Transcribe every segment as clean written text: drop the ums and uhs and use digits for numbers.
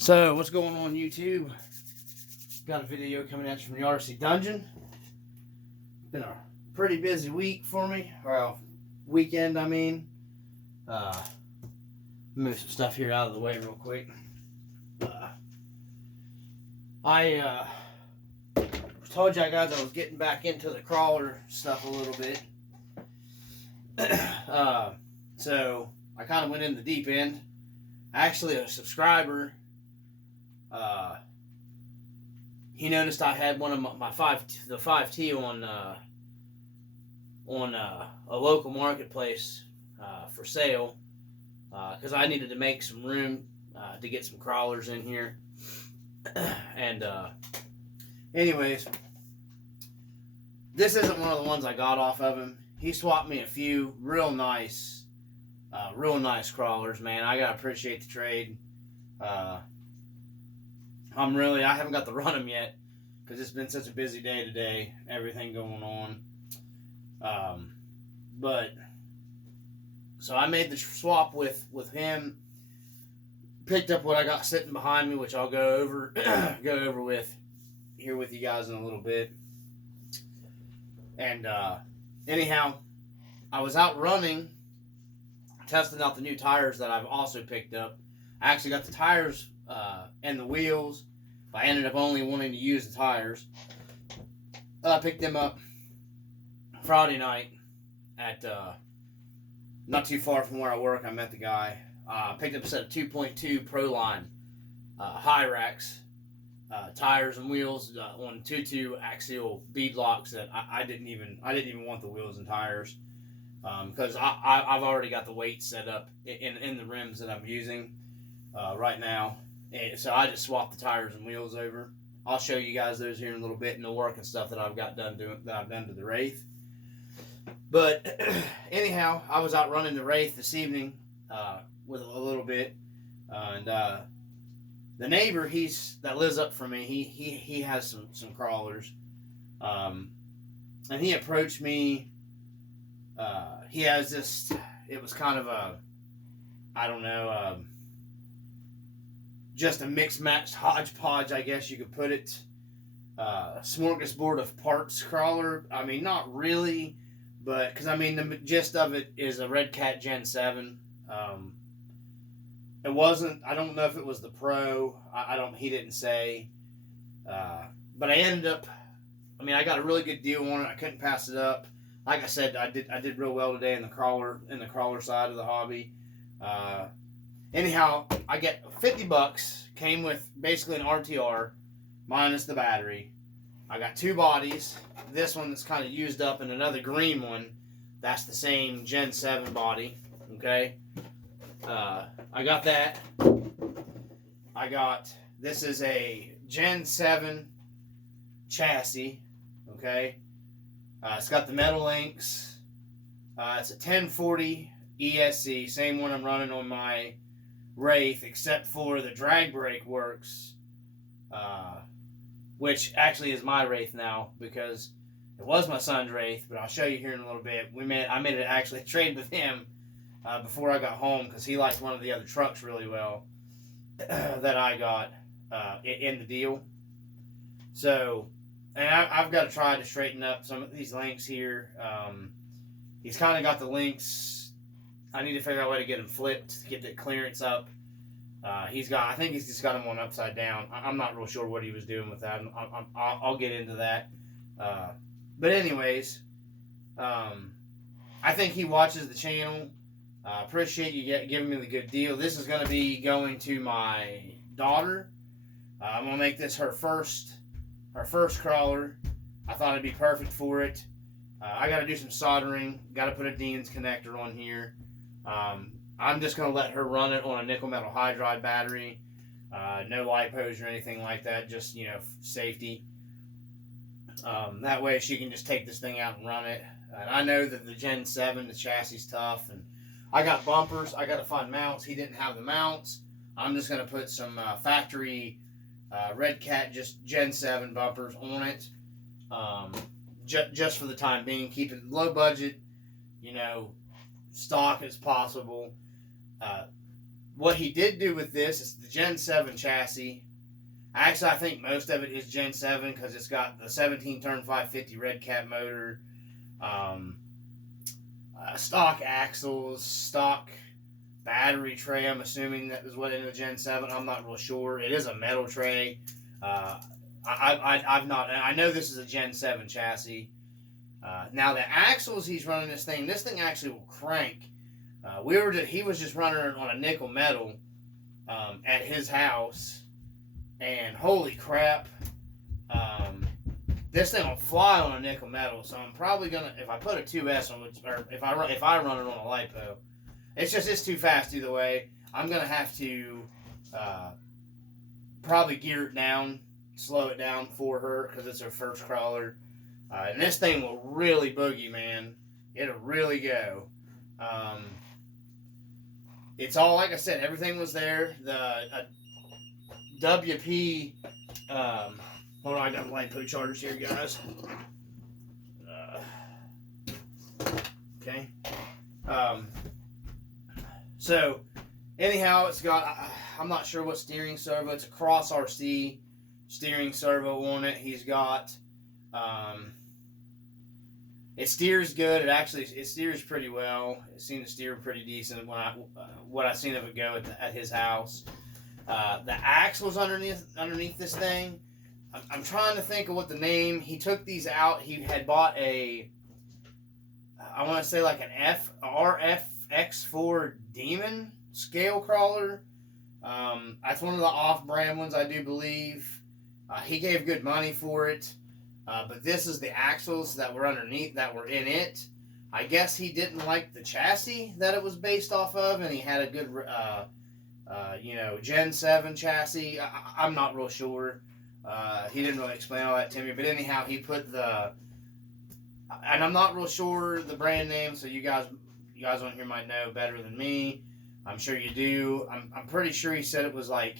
So, what's going on YouTube? Got a video coming at you from the RC Dungeon. Been a pretty busy week for me. Well, weekend, I mean. Move some stuff here out of the way real quick. I told you guys I was getting back into the crawler stuff a little bit. So, I kind of went in the deep end. Actually, a subscriber, he noticed I had one of my 5T on a local marketplace for sale because I needed to make some room to get some crawlers in here. And anyways, this isn't one of the ones I got off of him. He swapped me a few real nice crawlers, man. I gotta appreciate the trade. I haven't got to run them yet because it's been such a busy day today. Everything going on. But so I made the swap with him. Picked up what I got sitting behind me, which I'll go over with here with you guys in a little bit. And anyhow, I was out running, testing out the new tires that I've also picked up. I actually got the tires and the wheels, but I ended up only wanting to use the tires. I picked them up Friday night at not too far from where I work. I met the guy. Picked up a set of 2.2 Proline Hyrax tires and wheels on 2.2 axial bead locks that I didn't even want the wheels and tires because I've already got the weight set up in the rims that I'm using right now. And so I just swapped the tires and wheels over. I'll show you guys those here in a little bit and the work and stuff that I've done to the Wraith. But anyhow, I was out running the Wraith this evening with a little bit, and the neighbor that lives up from me, he has some crawlers, and he approached me. He has this. It was kind of just a mixed-matched hodgepodge, I guess you could put it. Smorgasbord of parts crawler. I mean, not really, but because the gist of it is a Redcap Gen 7. It wasn't. I don't know if it was the Pro. He didn't say. But I ended up. I got a really good deal on it. I couldn't pass it up. Like I said, I did real well today in the crawler side of the hobby. Anyhow, I get $50. Came with basically an RTR minus the battery. I got two bodies. This one that's kind of used up, and another green one. That's the same Gen 7 body. Okay. I got that. This is a Gen 7 chassis. Okay. It's got the metal links. It's a 1040 ESC, same one I'm running on my Wraith, except for the drag brake works, which actually is my Wraith now because it was my son's Wraith, but I'll show you here in a little bit. I made it actually trade with him before I got home because he liked one of the other trucks really well that I got in the deal. So, and I've got to try to straighten up some of these links here. He's kind of got the links. I need to figure out a way to get them flipped to get the clearance up. I think he's just got them on upside down. I'm not real sure what he was doing with that. I'll get into that. But anyways, I think he watches the channel. I appreciate you giving me the good deal. This is going to be going to my daughter. I'm going to make this her first crawler. I thought it'd be perfect for it. I got to do some soldering. Got to put a Dean's connector on here. I'm just going to let her run it on a nickel metal hydride battery. No lipos or anything like that. Just, safety. That way she can just take this thing out and run it. And I know that the Gen 7, the chassis is tough. And I got bumpers. I got to find mounts. He didn't have the mounts. I'm just going to put some factory Redcap just Gen 7 bumpers on it. Just for the time being. Keep it low budget. Stock as possible. What he did do with this is the Gen 7 chassis. Actually, I think most of it is Gen 7 because it's got the 17 turn 550 Redcap motor, stock axles, stock battery tray. I'm assuming that is what in the Gen 7. I'm not real sure. It is a metal tray. I've not. I know this is a Gen 7 chassis. Now the axles he's running this thing actually will crank. He was just running on a nickel metal at his house, and holy crap, this thing will fly on a nickel metal. So I'm probably gonna, if I put a 2S on, or if I run it on a lipo, it's too fast either way. I'm gonna have to probably gear it down, slow it down for her because it's her first crawler. And this thing will really boogie, man. It'll really go. It's all, like I said, everything was there. The WP, hold on, I got LiPo chargers here, guys. Okay. So, anyhow, it's got, I'm not sure what steering servo. It's a Cross RC steering servo on it. He's got, it steers good. It steers pretty well. It seemed to steer pretty decent when what I seen of it go at his house. The axles underneath this thing. I'm trying to think of what the name. He took these out. He had bought I want to say like an RFX4 Demon scale crawler. That's one of the off-brand ones, I do believe. He gave good money for it. But this is the axles that were underneath, that were in it. I guess he didn't like the chassis that it was based off of, and he had a good, Gen 7 chassis. I'm not real sure. He didn't really explain all that to me. But anyhow, he put and I'm not real sure the brand name, so you guys on here might know better than me. I'm sure you do. I'm pretty sure he said it was like,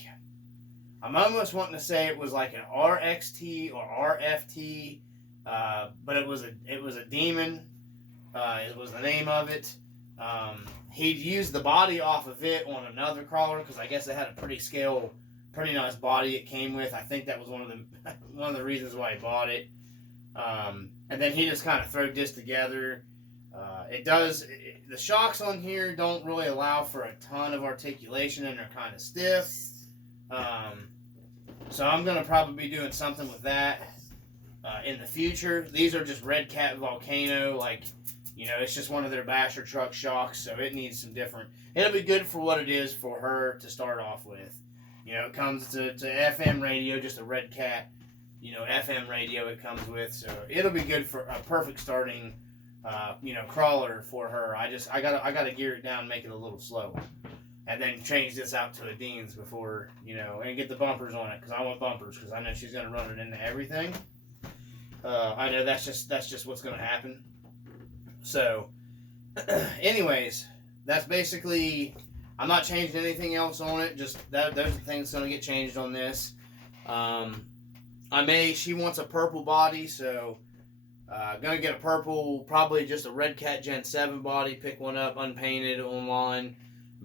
I'm almost wanting to say it was like an RXT or RFT, but it was a Demon. It was the name of it. He'd used the body off of it on another crawler because I guess it had a pretty nice body it came with. I think that was one of the reasons why he bought it. And then he just kind of threw this together. The shocks on here don't really allow for a ton of articulation, and they're kind of stiff. So I'm going to probably be doing something with that in the future. These are just Redcap Volcano, it's just one of their basher truck shocks, so it needs some different. It'll be good for what it is for her to start off with. It comes to FM radio, just a Redcap, FM radio it comes with, so it'll be good for a perfect starting, crawler for her. I gotta gear it down and make it a little slow. And then change this out to a Dean's before, and get the bumpers on it, because I want bumpers, because I know she's going to run it into everything. I know that's just what's going to happen. So, anyways, that's basically, I'm not changing anything else on it, just those are the things that's going to get changed on this. She wants a purple body, so going to get a purple, probably just a Redcat Gen 7 body, pick one up, unpainted online.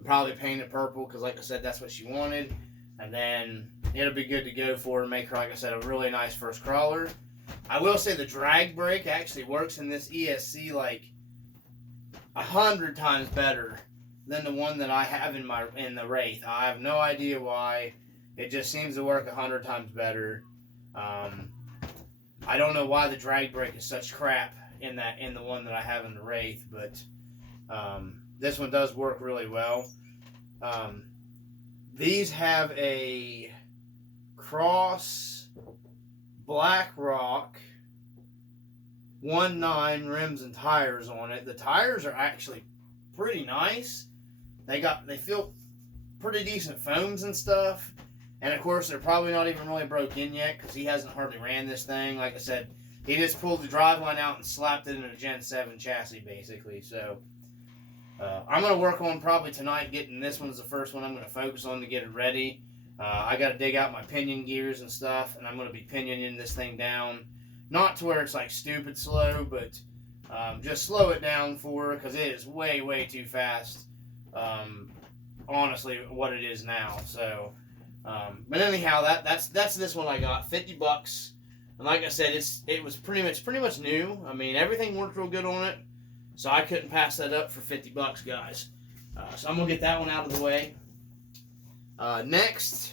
Probably paint it purple because, like I said, that's what she wanted. And then it'll be good to go for her, make her, like I said, a really nice first crawler. I will say the drag brake actually works in this ESC like 100 times better than the one that I have in the Wraith. I have no idea why. It just seems to work 100 times better. I don't know why the drag brake is such crap in the one that I have in the Wraith, but this one does work really well. These have a Cross Black Rock 1.9 rims and tires on it. The tires are actually pretty nice. They feel pretty decent foams and stuff. And of course, they're probably not even really broke in yet because he hasn't hardly ran this thing. Like I said, he just pulled the driveline out and slapped it in a Gen 7 chassis, basically. So, I'm going to work on probably tonight getting this one's the first one I'm going to focus on to get it ready. I got to dig out my pinion gears and stuff, and I'm going to be pinioning this thing down. Not to where it's like stupid slow, but just slow it down for her because it is way, way too fast. honestly what it is now. So, but anyhow, that's this one I got, $50. And like I said, it was pretty much new. I mean, everything worked real good on it, so I couldn't pass that up for $50, guys. So I'm gonna get that one out of the way. Next,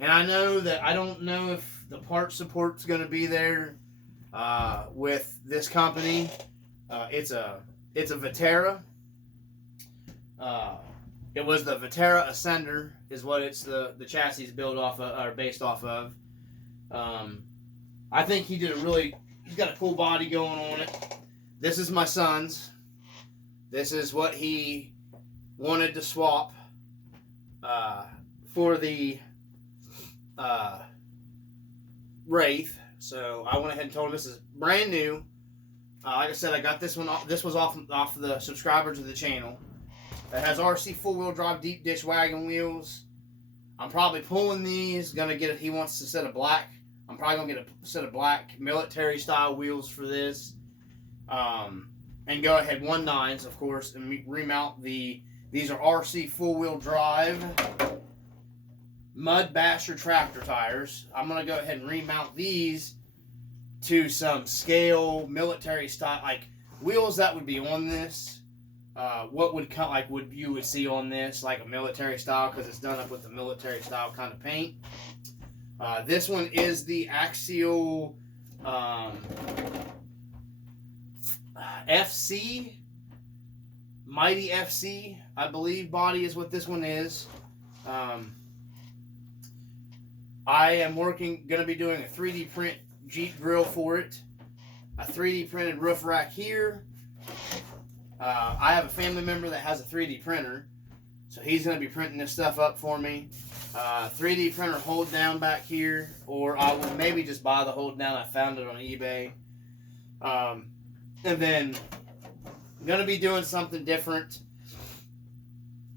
and I don't know if the part support's gonna be there with this company. It's a Vetera. It was the Vetera Ascender is what it's the chassis is built off of, or based off of. I think he's got a cool body going on it. This is my son's. This is what he wanted to swap for the Wraith. So I went ahead and told him this is brand new. Like I said, I got this one. This was off the subscribers of the channel. It has RC four-wheel drive deep ditch wagon wheels. I'm probably pulling these. He wants a set of black. I'm probably gonna get a set of black military style wheels for this. And go ahead 1.9s, of course, and remount these are RC four-wheel drive Mud Basher tractor tires. I'm gonna go ahead and remount these to some scale military style, like wheels that would be on this. What would you would see on this, like a military style, because it's done up with the military style kind of paint. This one is the Axial FC, Mighty FC, I believe body is what this one is. I am going to be doing a 3D print Jeep grill for it, a 3D printed roof rack here. I have a family member that has a 3D printer, so he's going to be printing this stuff up for me. 3D printer hold down back here, or I will maybe just buy the hold down. I found it on eBay. And then I'm going to be doing something different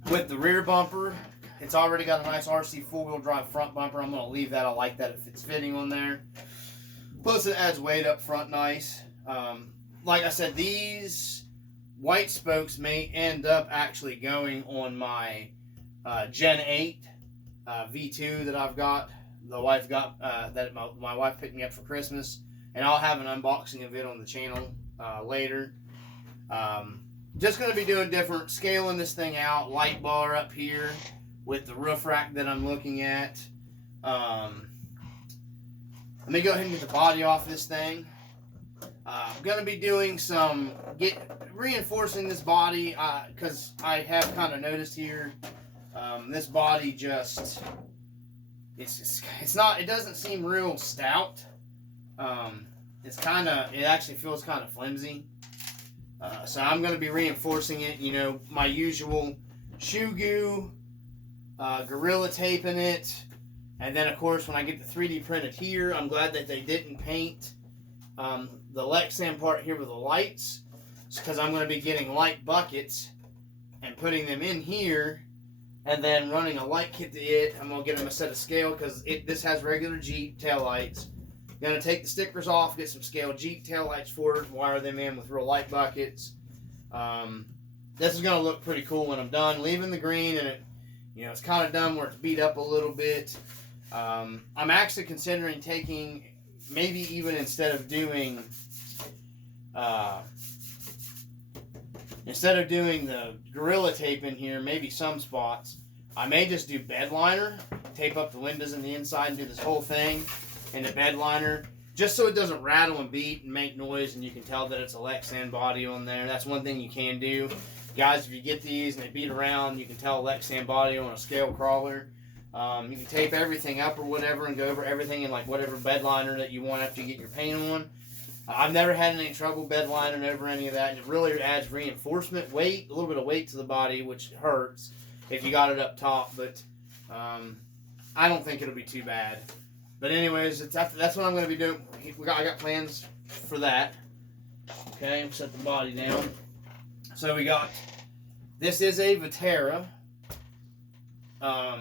with the rear bumper. It's already got a nice RC four-wheel drive front bumper. I'm going to leave that. I like that if it's fitting on there. Plus it adds weight up front nice. Like I said, these white spokes may end up actually going on my Gen 8 V2 that I've got. The wife got that my wife picked me up for Christmas, and I'll have an unboxing of it on the channel later. Just going to be doing different, scaling this thing out. Light bar up here with the roof rack that I'm looking at. Let me go ahead and get the body off this thing. I'm going to be doing reinforcing this body because I have kind of noticed here this body just it doesn't seem real stout. It actually feels kind of flimsy. So I'm going to be reinforcing it, my usual shoe goo, Gorilla taping it, and then of course when I get the 3D printed here, I'm glad that they didn't paint the Lexan part here with the lights, because I'm going to be getting light buckets and putting them in here, and then running a light kit to it. I'm going to get them a set of scale, because this has regular Jeep tail lights. Going to take the stickers off, get some scale Jeep tail lights for it, wire them in with real light buckets. This is going to look pretty cool when I'm done. Leaving the green, and it's kind of done where it's beat up a little bit. I'm actually considering taking, maybe even instead of doing the Gorilla tape in here, maybe some spots, I may just do bed liner, tape up the windows and the inside and do this whole thing in the bed liner, just so it doesn't rattle and beat and make noise, and you can tell that it's a Lexan body on there. That's one thing you can do. Guys, if you get these and they beat around, you can tell a Lexan body on a scale crawler. You can tape everything up or whatever and go over everything in like whatever bed liner that you want after you get your paint on. I've never had any trouble bed lining over any of that. It really adds reinforcement, weight, a little bit of weight to the body, which hurts if you got it up top, but I don't think it'll be too bad. But anyways, that's what I'm going to be doing. I got plans for that. Okay, set the body down. So this is a Vaterra. A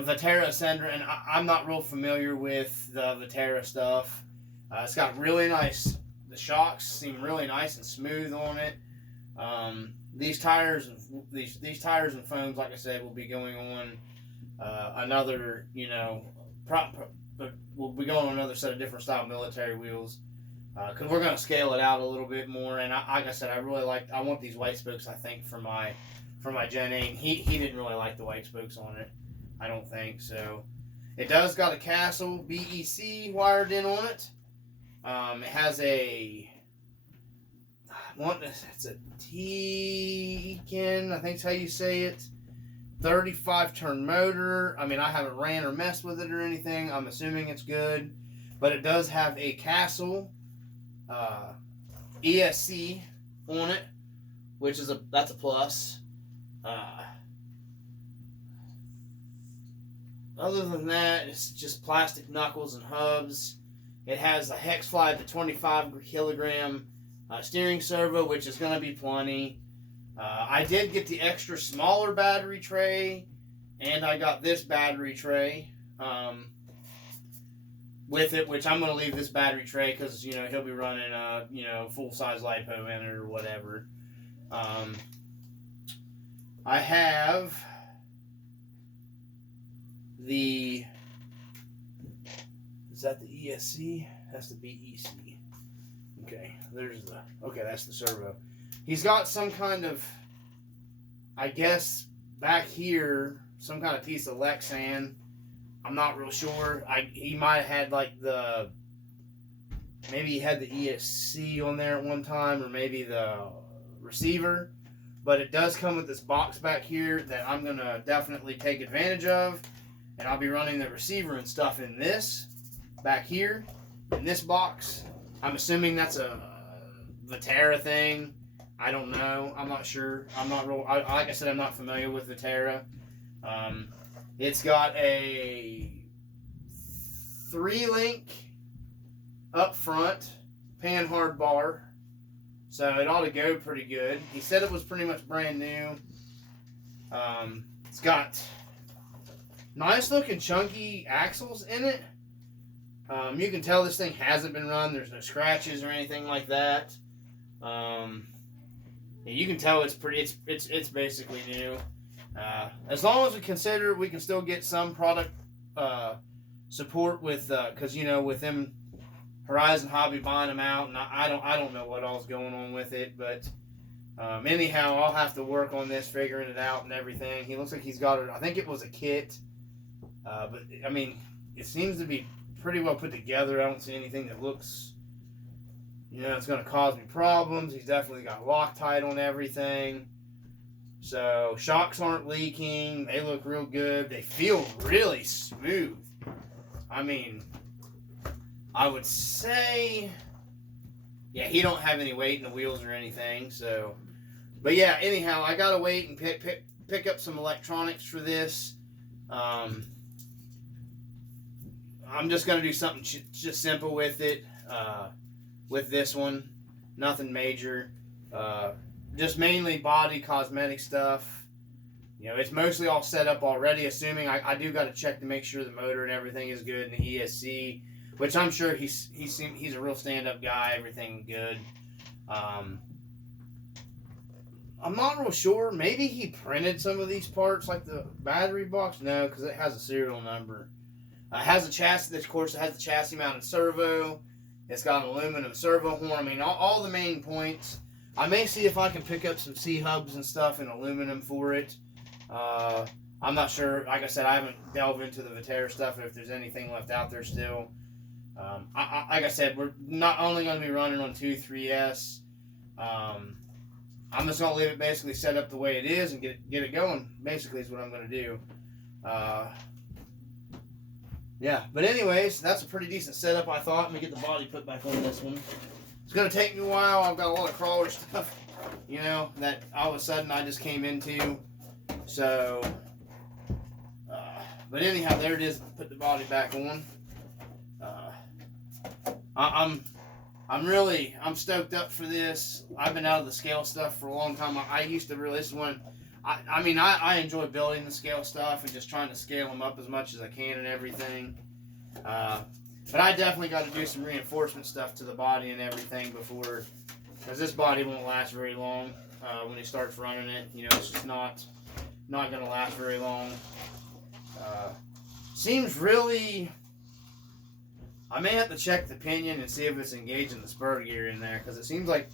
Vetera Ascender, and I'm not real familiar with the Vaterra stuff. It's got really nice, the shocks seem really nice and smooth on it. these tires and foams, like I said, will be going on another, but we'll be going on another set of different style military wheels because we're going to scale it out a little bit more. And like I said, I want these white spokes. I think for my Gen 8, he didn't really like the white spokes on it. I don't think so. It does got a Castle BEC wired in on it. It has it's a Tekin, I think that's how you say it. 35 turn motor. I mean, I haven't ran or messed with it or anything. I'm assuming it's good, but it does have a Castle ESC on it, which is that's a plus. Other than that, it's just plastic knuckles and hubs. It has a Hexfly to 25 kilogram steering servo, which is going to be plenty. I did get the extra smaller battery tray, and I got this battery tray with it, which I'm going to leave this battery tray because, he'll be running full-size LiPo in it or whatever. I have is that the ESC? That's the BEC. Okay, that's the servo. He's got some kind of, I guess, back here, some kind of piece of Lexan. I'm not real sure. He might have had maybe he had the ESC on there at one time, or maybe the receiver. But it does come with this box back here that I'm going to definitely take advantage of. And I'll be running the receiver and stuff in this, back here, in this box. I'm assuming that's a Vetera thing. I don't know. I'm not sure. Like I said, I'm not familiar with Vetera. It's got a 3-link up front panhard bar. So it ought to go pretty good. He said it was pretty much brand new. It's got nice looking chunky axles in it. You can tell this thing hasn't been run. There's no scratches or anything like that. And you can tell it's basically new. As long as we consider we can still get some product support with because with them Horizon Hobby buying them out, and I don't know what all's going on with it, but anyhow, I'll have to work on this, figuring it out and everything. He looks like he's got it. I think it was a kit, but I mean, it seems to be pretty well put together. I don't see anything that looks, it's going to cause me problems. He's definitely got Loctite on everything. So shocks aren't leaking. They look real good. They feel really smooth. I mean, I would say, yeah, he don't have any weight in the wheels or anything. So, but yeah, anyhow, I gotta wait and pick up some electronics for this. I'm just gonna do something just simple with it. With this one, nothing major. Just mainly body cosmetic stuff. It's mostly all set up already. Assuming I do got to check to make sure the motor and everything is good, and the ESC. Which I'm sure he's a real stand-up guy. Everything good. I'm not real sure. Maybe he printed some of these parts, like the battery box. No, because it has a serial number. It has a chassis. Of course, it has the chassis-mounted servo. It's got an aluminum servo horn. I mean, all the main points. I may see if I can pick up some C-hubs and stuff in aluminum for it. I'm not sure. Like I said, I haven't delved into the Vaterra stuff, if there's anything left out there still. Like I said, we're not only going to be running on 2.3S. I'm just going to leave it basically set up the way it is and get it going. Basically is what I'm going to do. Yeah, but anyways, that's a pretty decent setup, I thought. Let me get the body put back on this one. It's going to take me a while. I've got a lot of crawler stuff, that all of a sudden I just came into. So, but anyhow, there it is. Put the body back on. I'm stoked up for this. I've been out of the scale stuff for a long time. I used to really, this is one, I enjoy building the scale stuff and just trying to scale them up as much as I can and everything. But I definitely got to do some reinforcement stuff to the body and everything before, because this body won't last very long. when he starts running it. You know, it's just not going to last very long. Seems really... I may have to check the pinion and see if it's engaging the spur gear in there, because it seems like,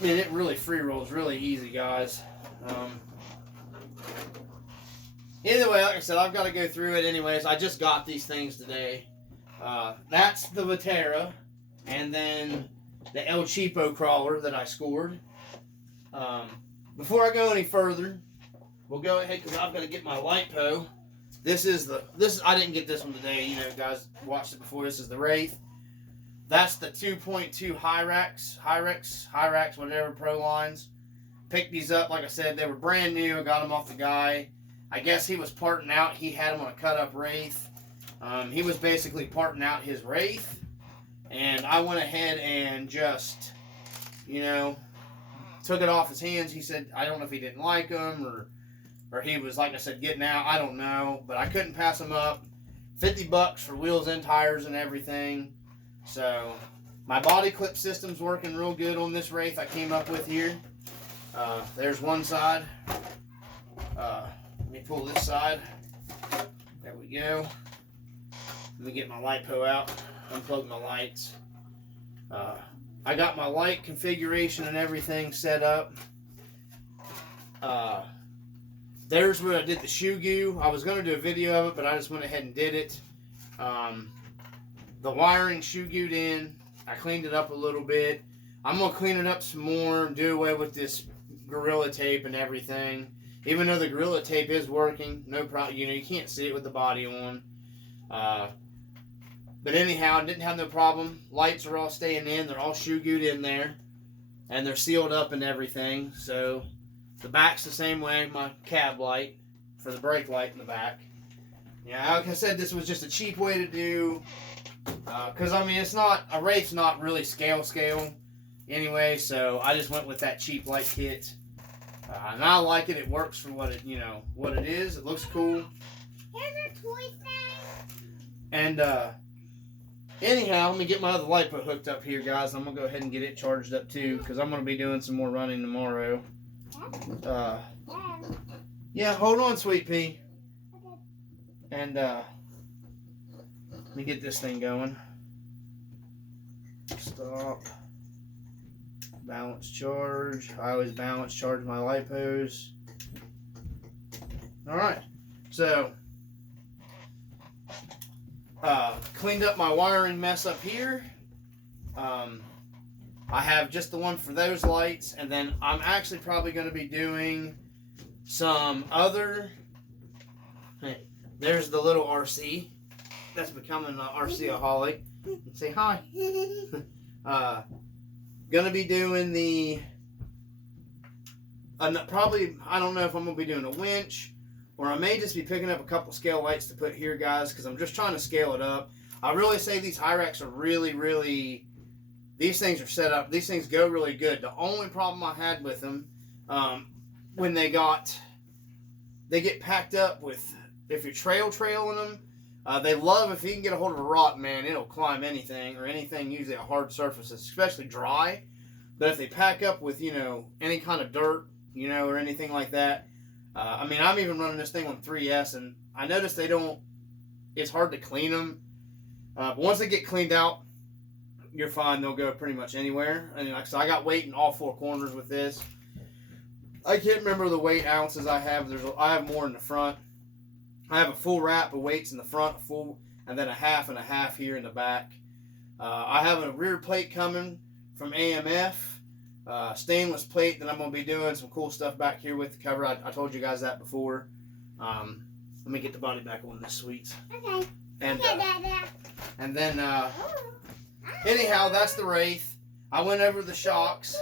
man, it really free rolls really easy, guys. Either way, like I said, I've got to go through it anyways. I just got these things today. That's the Vaterra, and then the El Cheapo crawler that I scored. Before I go any further, we'll go ahead, because I've got to get my LiPo. This I didn't get this one today. You know, guys watched it before. This is the Wraith. That's the 2.2 Hyrax, whatever, Pro lines. Picked these up, like I said, they were brand new. I got them off the guy. I guess he was parting out. He had them on a cut-up Wraith. He was basically parting out his Wraith. And I went ahead and just, you know, took it off his hands. He said, I don't know if he didn't like them or he was, like I said, getting out. I don't know. But I couldn't pass them up. $50 for wheels and tires and everything. So, my body clip system's working real good on this Wraith I came up with here. There's one side. Let me pull this side. There we go. Let me get my LiPo out. Unplug my lights. I got my light configuration and everything set up. There's where I did the shoe goo. I was going to do a video of it, but I just went ahead and did it. The wiring shoe gooed in. I cleaned it up a little bit. I'm going to clean it up some more and do away with this Gorilla Tape and everything. Even though the Gorilla Tape is working, no problem. You know, you can't see it with the body on. But anyhow, I didn't have no problem. Lights are all staying in. They're all shoe gooed in there. And they're sealed up and everything. So, the back's the same way. My cab light for the brake light in the back. Yeah, like I said, this was just a cheap way to do. Because, I mean, it's not, a Wraith's not really scale anyway. So, I just went with that cheap light kit. And I like it. It works for what it, you know, what it is. It looks cool. Here's a toy thing. And, anyhow, let me get my other LiPo hooked up here, guys. I'm going to go ahead and get it charged up, too, because I'm going to be doing some more running tomorrow. Yeah, hold on, Sweet Pea. And, let me get this thing going. Stop. Balance charge. I always balance charge my LiPos. Alright, so cleaned up my wiring mess up here. I have just the one for those lights, and then I'm actually probably going to be doing some other. Hey, there's the little RC that's becoming an RC-aholic. Say hi. Gonna be doing the probably, I don't know if I'm gonna be doing a winch, or I may just be picking up a couple scale lights to put here, guys, because I'm just trying to scale it up. I really say these Hyrax are really, these things are set up, these things go really good. The only problem I had with them, when they get packed up with, if you're trailing them, they love, if you can get a hold of a rock, man, it'll climb anything, or anything, usually a hard surface, especially dry. But if they pack up with, you know, any kind of dirt, you know, or anything like that, I mean, I'm even running this thing on 3S, and I noticed it's hard to clean them. But once they get cleaned out, you're fine. They'll go pretty much anywhere. And like I said, I got weight in all four corners with this. I can't remember the weight ounces I have. I have more in the front. I have a full wrap of weights in the front, and then a half and a half here in the back. I have a rear plate coming from AMF, stainless plate that I'm going to be doing some cool stuff back here with the cover. I told you guys that before. Let me get the body back on this sweet. Okay. And, Okay, Dada. and then, anyhow, that's the Wraith. I went over the shocks.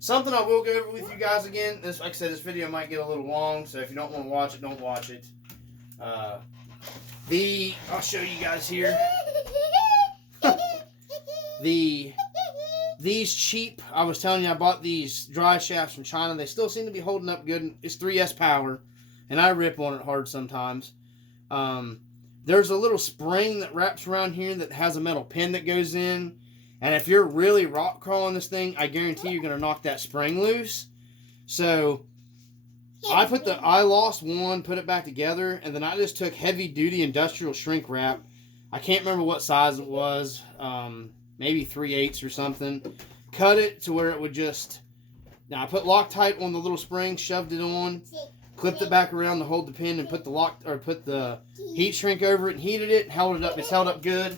Something I will go over with you guys again. Like I said, this video might get a little long, so if you don't want to watch it, don't watch it. I'll show you guys here. These cheap, I was telling you, I bought these dry shafts from China. They still seem to be holding up good. It's 3S power, and I rip on it hard sometimes. There's a little spring that wraps around here that has a metal pin that goes in, And if you're really rock crawling this thing, I guarantee you're going to knock that spring loose. So I lost one, put it back together, and then I just took heavy duty industrial shrink wrap. I can't remember what size it was, maybe 3/8 or something. Cut it to where it would just. Now I put Loctite on the little spring, shoved it on, clipped it back around to hold the pin, and put the heat shrink over it and heated it. Held it up. It's held up good.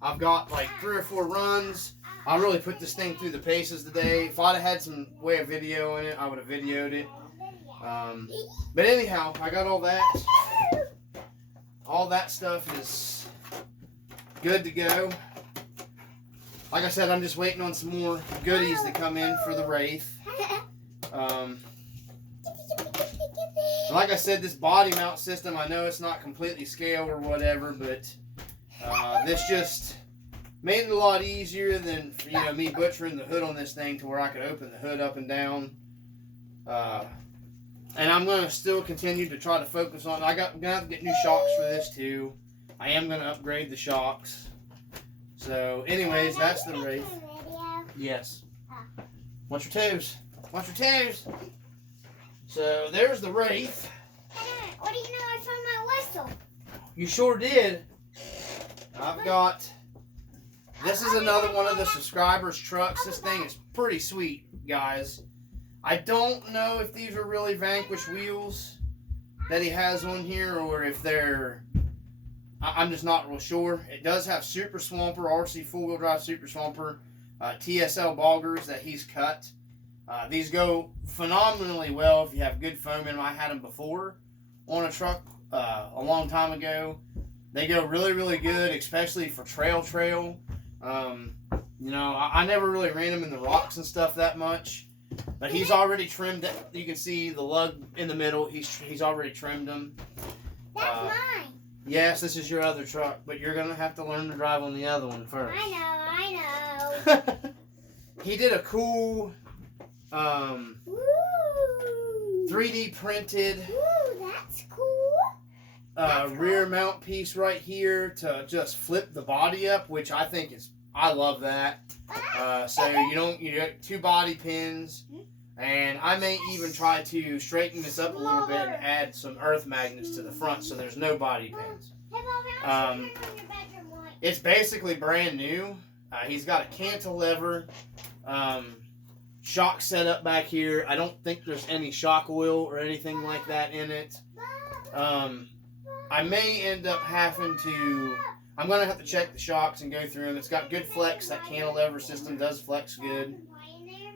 I've got like 3 or 4 runs. I really put this thing through the paces today. If I'd have had some way of video in it, I would have videoed it. But anyhow, I got all that. All that stuff is good to go. Like I said, I'm just waiting on some more goodies to come in for the Wraith. Like I said, this body mount system, I know it's not completely scaled or whatever, but this just made it a lot easier than me butchering the hood on this thing to where I could open the hood up and down. And I'm going to still continue to try to focus on. I'm going to have to get new shocks for this too. I am going to upgrade the shocks. So, anyways, that's the Wraith. Yes. Watch your toes. Watch your toes. So, there's the Wraith. What do you know? I found my whistle. You sure did. I've got. This is another one of the subscribers' trucks. This thing is pretty sweet, guys. I don't know if these are really Vanquish wheels that he has on here or if they're... I'm just not real sure. It does have Super Swamper, RC 4-wheel drive Super Swamper, TSL boggers that he's cut. These go phenomenally well if you have good foam in them. I had them before on a truck a long time ago. They go really, really good, especially for trail. I never really ran them in the rocks and stuff that much. But he's already trimmed it. You can see the lug in the middle. He's already trimmed them. That's mine. Yes, this is your other truck, but you're going to have to learn to drive on the other one first. I know. He did a cool 3D printed that's cool. rear mount piece right here to just flip the body up, which I love that. So you got 2 body pins, and I may even try to straighten this up a little bit and add some earth magnets to the front so there's no body pins. It's basically brand new. He's got a cantilever shock set up back here. I don't think there's any shock oil or anything like that in it. I may end up having to... I'm going to have to check the shocks and go through them. It's got good flex. That cantilever system does flex good.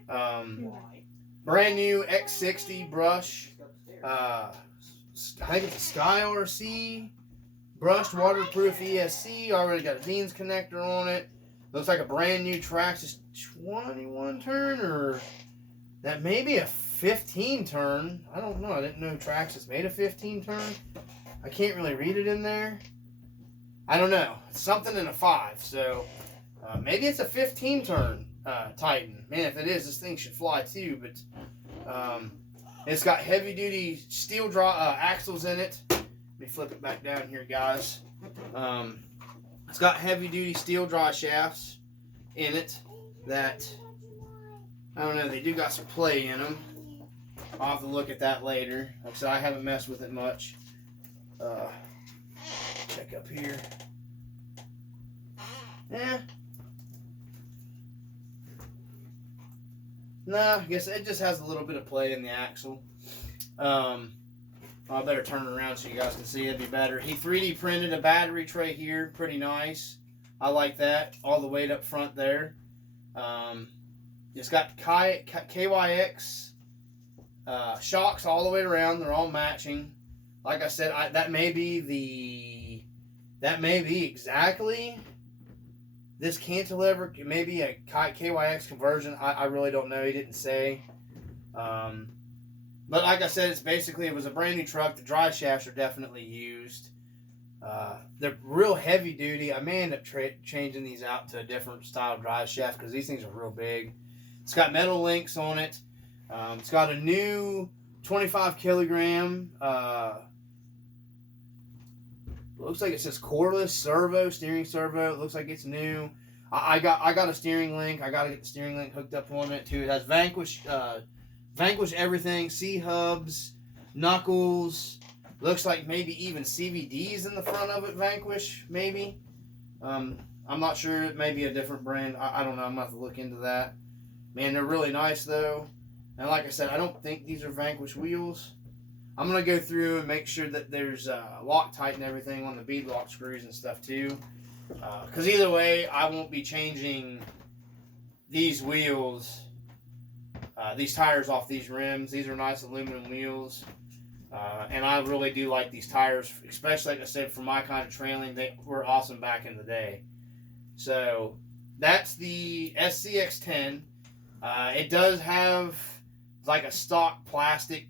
Brand new X60 brush. I think it's a Sky RC. Brushed waterproof ESC. Already got a Dean's connector on it. Looks like a brand new Traxxas 21 turn, or that may be a 15 turn. I don't know. I didn't know Traxxas made a 15 turn. I can't really read it in there. I don't know. It's something in a 5, so maybe it's a 15 turn Titan. Man, if it is, this thing should fly too. But it's got heavy duty steel axles in it. Let me flip it back down here, guys. It's got heavy duty steel dry shafts in it that, I don't know, they do got some play in them. I'll have to look at that later. Like I said, I haven't messed with it much. Check up here. Yeah. No, I guess it just has a little bit of play in the axle. I better turn it around so you guys can see it. It'd be better. He 3D printed a battery tray here. Pretty nice. I like that. All the weight up front there. It's got KYX shocks all the way around. They're all matching. Like I said, that may be exactly this cantilever. Maybe a KYX conversion. I really don't know. He didn't say. But like I said, it was a brand new truck. The drive shafts are definitely used. They're real heavy duty. I may end up changing these out to a different style drive shaft because these things are real big. It's got metal links on it. It's got a new 25 kilogram. Looks like it says cordless steering servo. It looks like it's new. I got a steering link. I got to get the steering link hooked up on it too. It has Vanquish everything, C-hubs, knuckles. Looks like maybe even CVDs in the front of it. Vanquish maybe. I'm not sure. It may be a different brand. I don't know. I'm gonna have to look into that. Man, they're really nice though. And like I said, I don't think these are Vanquish wheels. I'm going to go through and make sure that there's Loctite and everything on the bead lock screws and stuff too. Because either way, I won't be changing these wheels, these tires off these rims. These are nice aluminum wheels. And I really do like these tires, especially like I said, for my kind of trailing. They were awesome back in the day. So that's the SCX10. It does have like a stock plastic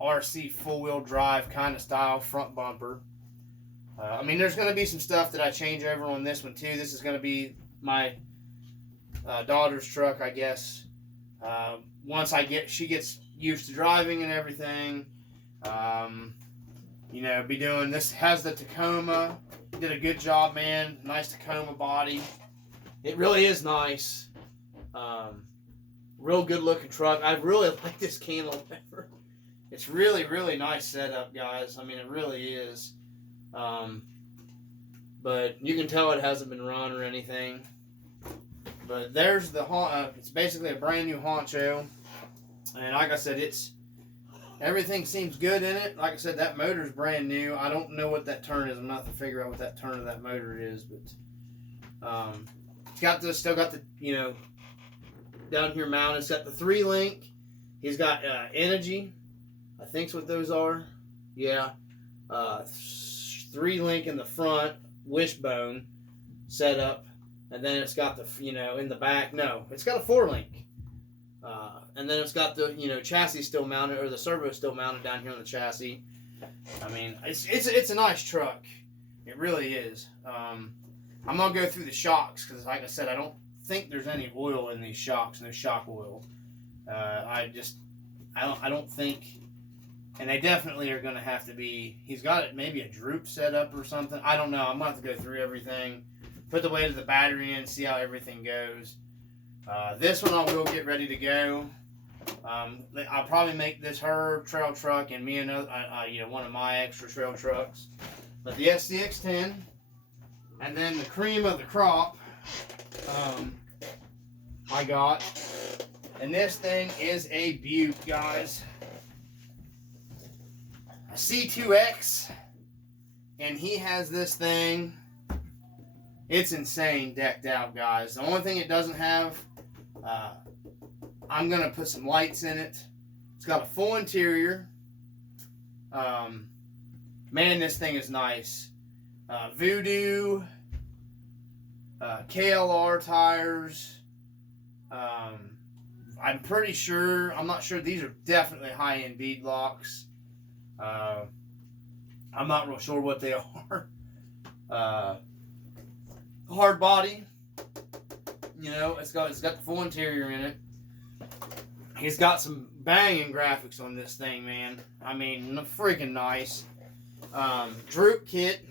RC full-wheel drive kind of style front bumper. I mean, there's going to be some stuff that I change over on this one too. This is going to be my daughter's truck, I guess. Once she gets used to driving and everything, you know, be doing this. Has the Tacoma. Did a good job, man. Nice Tacoma body. It really is nice. Real good looking truck. I really like this cantilever. It's really, really nice setup, guys. I mean, it really is. But you can tell it hasn't been run or anything. But there's the it's basically a brand new honcho. And like I said, everything seems good in it. Like I said, that motor's brand new. I don't know what that turn is. I'm not to figure out what that turn of that motor is, but it's still got the, you know, down here mounted. It's got the 3-link. He's got energy. I think's what those are. Yeah. 3-link in the front, wishbone setup. And then it's got the, you know, in the back. No, it's got a 4-link. And then it's got the, you know, chassis still mounted, or the servo still mounted down here on the chassis. I mean, it's a nice truck. It really is. I'm going to go through the shocks because, like I said, I don't think there's any oil in these shocks, no shock oil. I don't think, and they definitely are going to have to be, he's got it maybe a droop setup or something. I don't know. I'm going to have to go through everything, put the weight of the battery in, see how everything goes. This one I will get ready to go. I'll probably make this her trail truck and me another, you know, one of my extra trail trucks. But the SCX10, and then the cream of the crop, I got, and this thing is a beaut, guys. A C2X, and he has this thing. It's insane decked out, guys. The only thing it doesn't have, I'm gonna put some lights in it. It's got a full interior. Man, this thing is nice. Voodoo, KLR tires. I'm pretty sure, I'm not sure, these are definitely high-end bead locks. I'm not real sure what they are. Hard body. You know, it's got the full interior in it. He's got some banging graphics on this thing, man. I mean, freaking nice. Droop kit.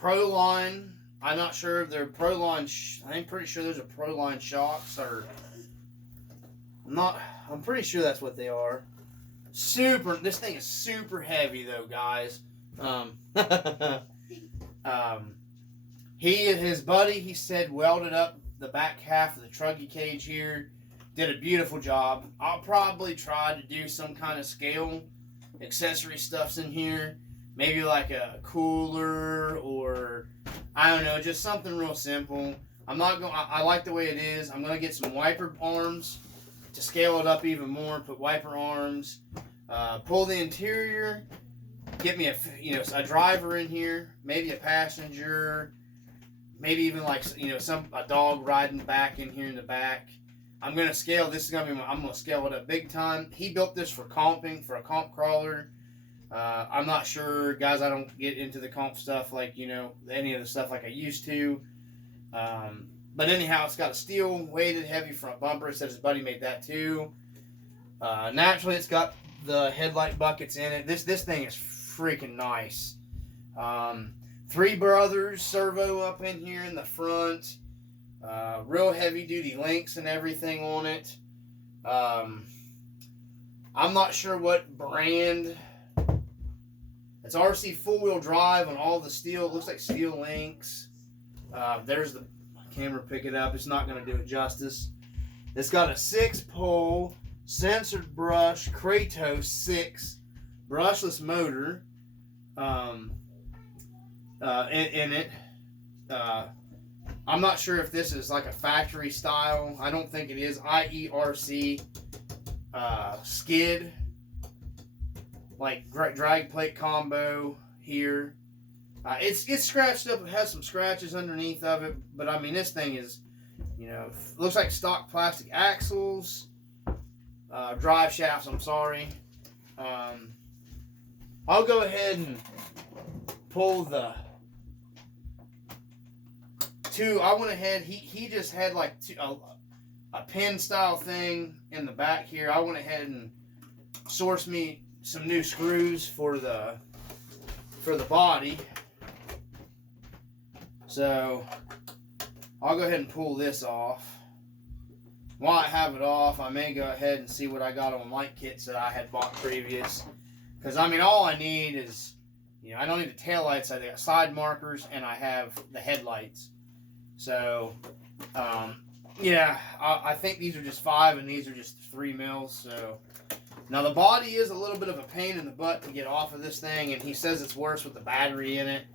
Proline. I'm not sure if they're Proline. I'm pretty sure those are Proline shocks, or I'm pretty sure that's what they are. This thing is super heavy though, guys. He and his buddy, he said, welded up the back half of the truggy cage here. Did a beautiful job. I'll probably try to do some kind of scale accessory stuffs in here. Maybe like a cooler, or I don't know, just something real simple. I like the way it is. I'm going to get some wiper arms to scale it up even more. Put wiper arms. Pull the interior. Get me a driver in here. Maybe a passenger. Maybe even like, a dog riding back in here in the back. I'm gonna scale. This is gonna be. I'm gonna scale it up big time. He built this for comping, for a comp crawler. I'm not sure, guys. I don't get into the comp stuff like any of the stuff like I used to. But anyhow, it's got a steel weighted heavy front bumper. It says his buddy made that too. Naturally, it's got the headlight buckets in it. This thing is freaking nice. Three Brothers servo up in here in the front. Real heavy duty links and everything on it. I'm not sure what brand. It's RC four-wheel drive on all the steel. It looks like steel links. There's the camera, pick it up. It's not going to do it justice. It's got a 6-pole censored brush Kratos 6 brushless motor in it. I'm not sure if this is like a factory style. I don't think it is. IERC skid, like drag plate combo here. It's scratched up. It has some scratches underneath of it, but I mean, this thing is, you know, looks like stock plastic axles, drive shafts. I'm sorry. I'll go ahead and pull the two. I went ahead. He just had like a pin style thing in the back here. I went ahead and sourced me some new screws for the body. So I'll go ahead and pull this off. While I have it off, I may go ahead and see what I got on light kits that I had bought previous. Because I mean, all I need is, you know, I don't need the taillights. I got side markers and I have the headlights. So, yeah, I think these are just 5 and these are just 3 mils. So now the body is a little bit of a pain in the butt to get off of this thing, and he says it's worse with the battery in it.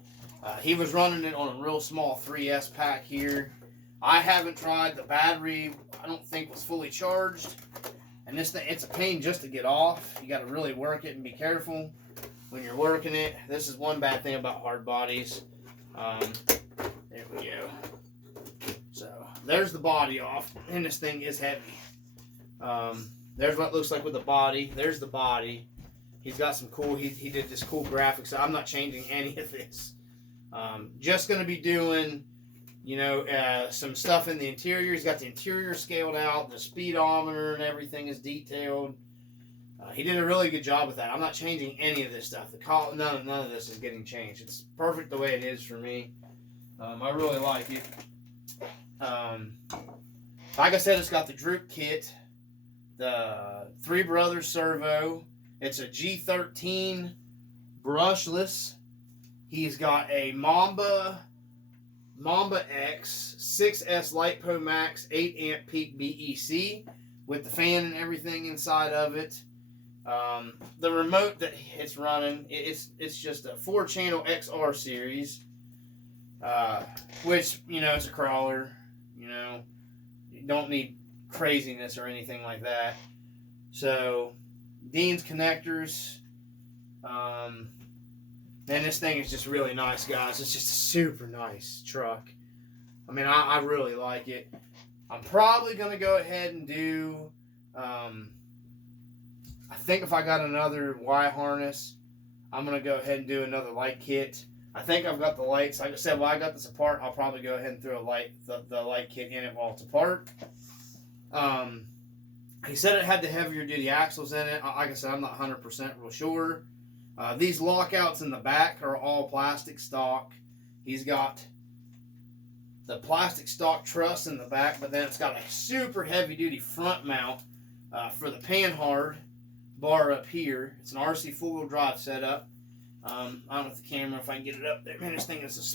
He was running it on a real small 3S pack here. I haven't tried. The battery, I don't think, was fully charged. And this thing, it's a pain just to get off. You got to really work it and be careful when you're working it. This is one bad thing about hard bodies. There we go. So there's the body off, and this thing is heavy. There's what it looks like with the body. There's the body. He's got some cool, he did this cool graphics. So I'm not changing any of this. Just going to be doing, you know, some stuff in the interior. He's got the interior scaled out. The speedometer and everything is detailed. He did a really good job with that. I'm not changing any of this stuff. None of this is getting changed. It's perfect the way it is for me. I really like it. Like I said, it's got the droop kit, the Three Brothers servo. It's a G13 brushless. He's got a Mamba X 6S LiPo Max 8 amp peak BEC with the fan and everything inside of it. The remote that it's running, it's just a 4-channel XR series, which, you know, it's a crawler. You know, you don't need craziness or anything like that. So Dean's connectors. And this thing is just really nice, guys. It's just a super nice truck. I mean, I really like it. I'm probably going to go ahead and do, I think if I got another Y harness, I'm going to go ahead and do another light kit. I think I've got the lights. Like I said, while I got this apart, I'll probably go ahead and throw the light kit in it while it's apart. He said it had the heavier duty axles in it. Like I said, I'm not 100% real sure. These lockouts in the back are all plastic stock. He's got the plastic stock truss in the back, but then it's got a super heavy duty front mount for the panhard bar up here. It's an RC four-wheel drive setup. I don't know if the camera, if I can get it up there. Man, this thing is a slow.